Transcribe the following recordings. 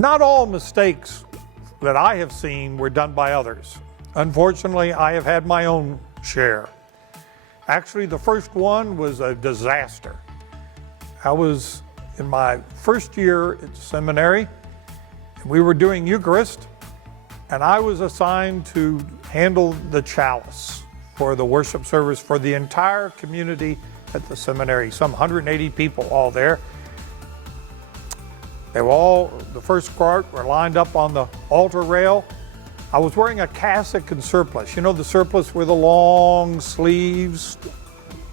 Not all mistakes that I have seen were done by others. Unfortunately, I have had my own share. Actually, the first one was a disaster. I was in my first year at seminary, and we were doing Eucharist, and I was assigned to handle the chalice for the worship service for the entire community at the seminary, some 180 people all there. They were all, the first part were lined up on the altar rail. I was wearing a cassock and surplice. You know the surplice with the long sleeves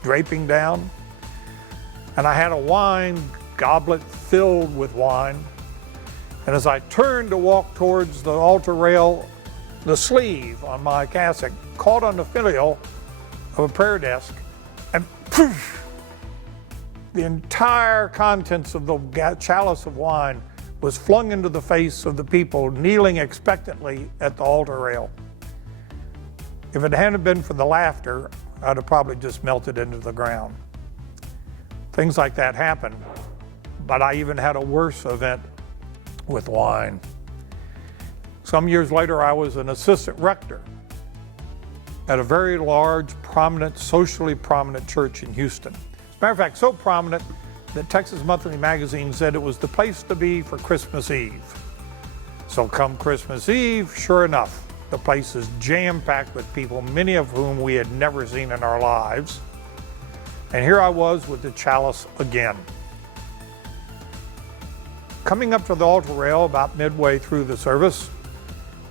draping down? And I had a wine goblet filled with wine. And as I turned to walk towards the altar rail, the sleeve on my cassock caught on the finial of a prayer desk, and poof, the entire contents of the chalice of wine was flung into the face of the people kneeling expectantly at the altar rail. If it hadn't been for the laughter, I'd have probably just melted into the ground. Things like that happen, but I even had a worse event with wine. Some years later, I was an assistant rector at a very large, prominent, socially prominent church in Houston. As a matter of fact, so prominent that Texas Monthly Magazine said it was the place to be for Christmas Eve. So come Christmas Eve, sure enough, the place is jam-packed with people, many of whom we had never seen in our lives. And here I was with the chalice again. Coming up to the altar rail about midway through the service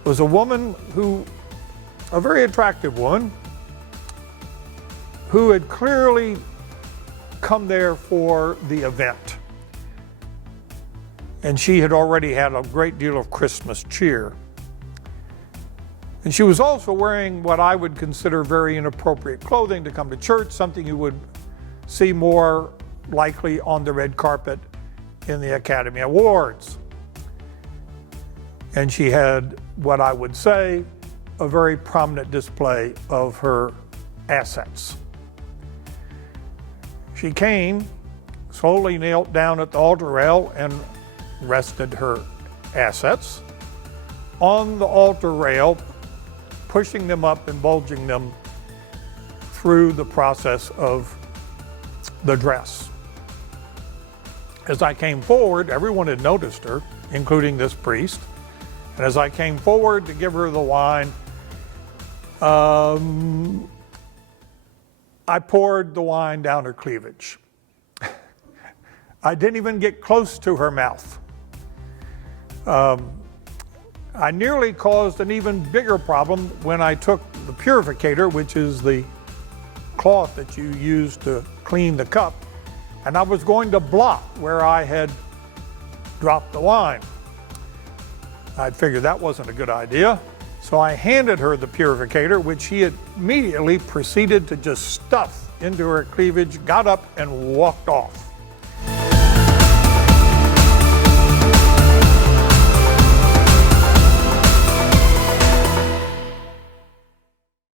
was a woman a very attractive one, who had clearly come there for the event. And she had already had a great deal of Christmas cheer. And she was also wearing what I would consider very inappropriate clothing to come to church, something you would see more likely on the red carpet in the Academy Awards. And she had what I would say a very prominent display of her assets. She came, slowly knelt down at the altar rail and rested her assets on the altar rail, pushing them up and bulging them through the process of the dress. As I came forward, everyone had noticed her, including this priest. And as I came forward to give her the wine, I poured the wine down her cleavage. I didn't even get close to her mouth. I nearly caused an even bigger problem when I took the purificator, which is the cloth that you use to clean the cup, and I was going to blot where I had dropped the wine. I'd figured that wasn't a good idea. So I handed her the purificator, which she immediately proceeded to just stuff into her cleavage, got up and walked off.